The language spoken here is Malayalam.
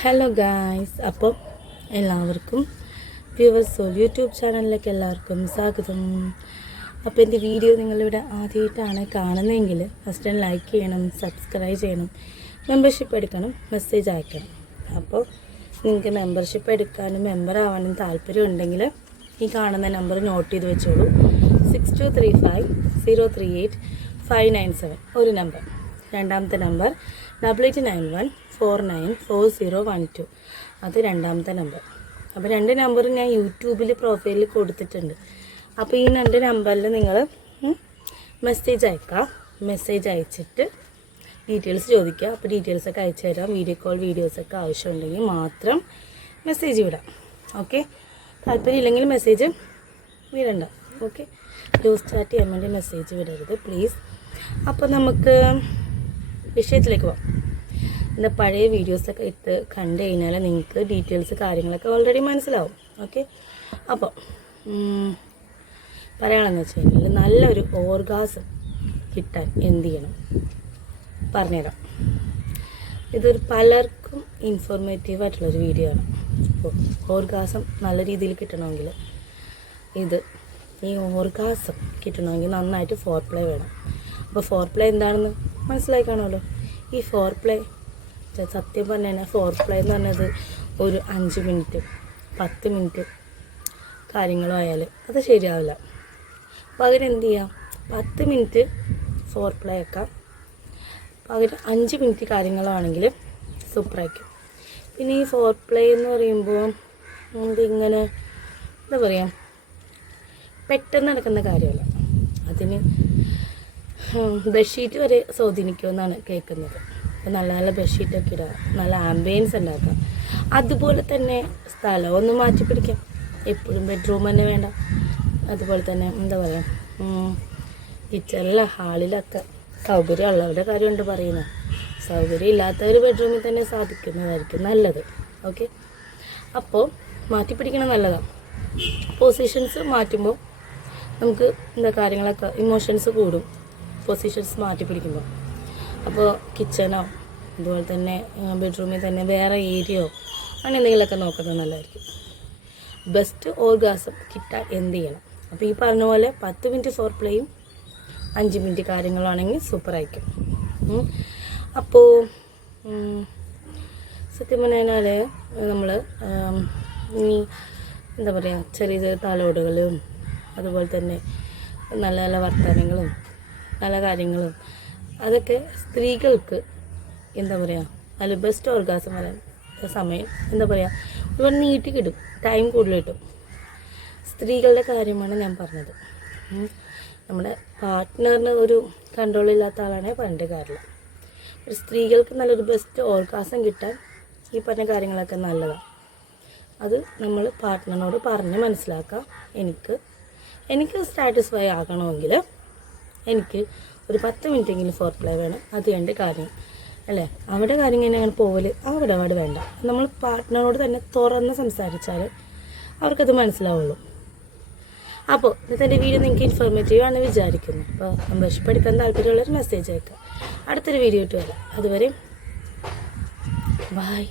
ഹലോ ഗായ്സ് അപ്പോൾ എല്ലാവർക്കും വ്യൂവേഴ്സ് യൂട്യൂബ് ചാനലിലേക്ക് എല്ലാവർക്കും സ്വാഗതം. അപ്പോൾ എന്റെ വീഡിയോ നിങ്ങളിവിടെ ആദ്യമായിട്ടാണ് കാണുന്നതെങ്കിൽ ഫസ്റ്റ് ലൈക്ക് ചെയ്യണം സബ്സ്ക്രൈബ് ചെയ്യണം മെമ്പർഷിപ്പ് എടുക്കണം മെസ്സേജ് അയക്കണം. അപ്പോൾ നിങ്ങൾക്ക് മെമ്പർഷിപ്പ് എടുക്കാനും മെമ്പർ ആവാനും താല്പര്യം ഉണ്ടെങ്കിൽ ഈ കാണുന്ന നമ്പർ നോട്ട് ചെയ്ത് വെച്ചോളൂ. Six two three five zero three eight five nine seven ഒരു നമ്പർ രണ്ടാമത്തെ number double eight nine one four nine four zero one two അത് രണ്ടാമത്തെ നമ്പർ. അപ്പോൾ രണ്ട് നമ്പർ ഞാൻ യൂട്യൂബിൽ പ്രൊഫൈലിൽ കൊടുത്തിട്ടുണ്ട്. അപ്പോൾ ഈ രണ്ട് നമ്പറിൽ നിങ്ങൾ മെസ്സേജ് അയക്കാം. മെസ്സേജ് അയച്ചിട്ട് ഡീറ്റെയിൽസ് ചോദിക്കുക അപ്പോൾ ഡീറ്റെയിൽസ് ഒക്കെ അയച്ചു തരാം. വീഡിയോ കോൾ വീഡിയോസൊക്കെ ആവശ്യമുണ്ടെങ്കിൽ മാത്രം മെസ്സേജ് വിടാം. ഓക്കെ താല്പര്യം ഇല്ലെങ്കിൽ മെസ്സേജ് വിടണ്ട. ഓക്കെ ലൂസ് ചാറ്റ് ചെയ്യാൻ വേണ്ടി മെസ്സേജ് വിടരുത് പ്ലീസ് അപ്പോൾ നമുക്ക് വിഷയത്തിലേക്ക് പോകാം എന്താ പഴയ വീഡിയോസൊക്കെ ഇട്ട് കണ്ടു കഴിഞ്ഞാൽ നിങ്ങൾക്ക് ഡീറ്റെയിൽസ് കാര്യങ്ങളൊക്കെ ഓൾറെഡി മനസ്സിലാവും. ഓക്കെ അപ്പോൾ പറയുകയാണെന്ന് വെച്ച് കഴിഞ്ഞാൽ നല്ലൊരു ഓർഗാസം കിട്ടാൻ എന്ത് ചെയ്യണം? പറഞ്ഞുതരാം. ഇതൊരു പലർക്കും ഇൻഫോർമേറ്റീവ് ആയിട്ടുള്ളൊരു വീഡിയോ ആണ്. അപ്പോൾ ഓർഗാസം നല്ല രീതിയിൽ കിട്ടണമെങ്കിൽ ഇത് ഈ ഓർഗാസം കിട്ടണമെങ്കിൽ നന്നായിട്ട് ഫോർ പ്ലേ വേണം. അപ്പോൾ ഫോർ പ്ലേ എന്താണെന്ന് മനസ്സിലായി കാണുമല്ലോ ഈ ഫോർ പ്ലേ സത്യം പറഞ്ഞാൽ ഫോർ പ്ലേ എന്ന് പറഞ്ഞത് ഒരു അഞ്ച് മിനിറ്റ് പത്ത് മിനിറ്റ് കാര്യങ്ങളും ആയാൽ അത് ശരിയാവില്ല. പകരം എന്ത് ചെയ്യാം? പത്ത് മിനിറ്റ് ഫോർ പ്ലേ ആക്കാം. പകരം അഞ്ച് മിനിറ്റ് കാര്യങ്ങളാണെങ്കിൽ സൂപ്പറായിരിക്കും പിന്നെ ഈ ഫോർ പ്ലേ എന്ന് പറയുമ്പോൾ ഇങ്ങനെ എന്താ പറയുക പെട്ടെന്ന് നടക്കുന്ന കാര്യമല്ല. അതിന് ബെഡ്ഷീറ്റ് വരെ സ്വാധീനിക്കുമെന്നാണ് കേൾക്കുന്നത്. അപ്പോൾ നല്ല നല്ല ബെഡ്ഷീറ്റൊക്കെ ഇടുക നല്ല ആംബിയൻസ് ഉണ്ടാക്കുക അതുപോലെ തന്നെ സ്ഥലം ഒന്ന് മാറ്റി പിടിക്കാം. എപ്പോഴും ബെഡ്റൂം തന്നെ വേണ്ട. അതുപോലെ തന്നെ എന്താ പറയുക കിച്ചണിലെ ഹാളിലൊക്കെ സൗകര്യമുള്ളവരുടെ കാര്യമുണ്ട് പറയുന്നത് സൗകര്യം ഇല്ലാത്തവർ ബെഡ്റൂമിൽ തന്നെ സാധിക്കുന്നതായിരിക്കും നല്ലത്. ഓക്കെ അപ്പോൾ മാറ്റി പിടിക്കണം നല്ലതാണ് പൊസിഷൻസ് മാറ്റുമ്പോൾ നമുക്ക് എന്താ കാര്യങ്ങളൊക്കെ ഇമോഷൻസ് കൂടും. പൊസിഷൻസ് മാറ്റി പിടിക്കുമ്പോൾ അപ്പോൾ കിച്ചണോ അതുപോലെ തന്നെ ബെഡ്റൂമിൽ തന്നെ വേറെ ഏരിയയോ അങ്ങനെ എന്തെങ്കിലുമൊക്കെ നോക്കുന്നത് നല്ലതായിരിക്കും. ബെസ്റ്റ് ഓർഗാസം കിട്ടാൻ എന്ത് ചെയ്യണം? അപ്പോൾ ഈ പറഞ്ഞ പോലെ പത്ത് മിനിറ്റ് ഫോർ പ്ലേയും അഞ്ച് മിനിറ്റ് കാര്യങ്ങളാണെങ്കിൽ സൂപ്പറായിരിക്കും അപ്പോൾ സത്യം പറഞ്ഞാൽ നമ്മൾ ഇനി എന്താ പറയുക ചെറിയ ചെറിയ തലോടുകളും അതുപോലെ തന്നെ നല്ല നല്ല വർത്തമാനങ്ങളും നല്ല കാര്യങ്ങളും. അതൊക്കെ സ്ത്രീകൾക്ക് എന്താ പറയുക നല്ല ബെസ്റ്റ് ഓർഗാസം വരാൻ സമയം. എന്താ പറയുക ഒരുപാട് നീട്ടി കിട്ടും ടൈം കൂടുതൽ കിട്ടും. സ്ത്രീകളുടെ കാര്യമാണ് ഞാൻ പറഞ്ഞത്. നമ്മുടെ പാർട്ട്ണറിന് ഒരു കൺട്രോൾ ഇല്ലാത്ത ആളാണ് പണ്ട് കാര്യമില്ല ഒരു സ്ത്രീകൾക്ക് നല്ലൊരു ബെസ്റ്റ് ഓർഗാസം കിട്ടാൻ ഈ പറഞ്ഞ കാര്യങ്ങളൊക്കെ നല്ലതാണ് അത് നമ്മൾ പാർട്ട്ണറിനോട് പറഞ്ഞ് മനസ്സിലാക്കാം. എനിക്ക് എനിക്ക് സാറ്റിസ്ഫൈ ആകണമെങ്കിൽ എനിക്ക് ഒരു പത്ത് മിനിറ്റെങ്കിലും ഫോർ പ്ലേ വേണം. അത് എന്റെ കാര്യം. അല്ലേ? അവിടെ കാര്യം കഴിഞ്ഞാൽ അങ്ങനെ പോവൽ അവിടെ അവിടെ വേണ്ട. നമ്മൾ പാർട്ട്ണറോട് തന്നെ തുറന്ന് സംസാരിച്ചാൽ അവർക്കത് മനസ്സിലാവുള്ളൂ. അപ്പോൾ ഇന്നത്തെ എന്റെ വീഡിയോ നിങ്ങൾക്ക് ഇൻഫോർമേറ്റീവ് ആണെന്ന് വിചാരിക്കുന്നു. അപ്പോൾ മെമ്പർഷിപ്പ് എടുക്കാൻ താല്പര്യമുള്ളൊരു മെസ്സേജ് അയക്കാം. അടുത്തൊരു വീഡിയോ ഇട്ട് വരാം. അതുവരെ ബായ്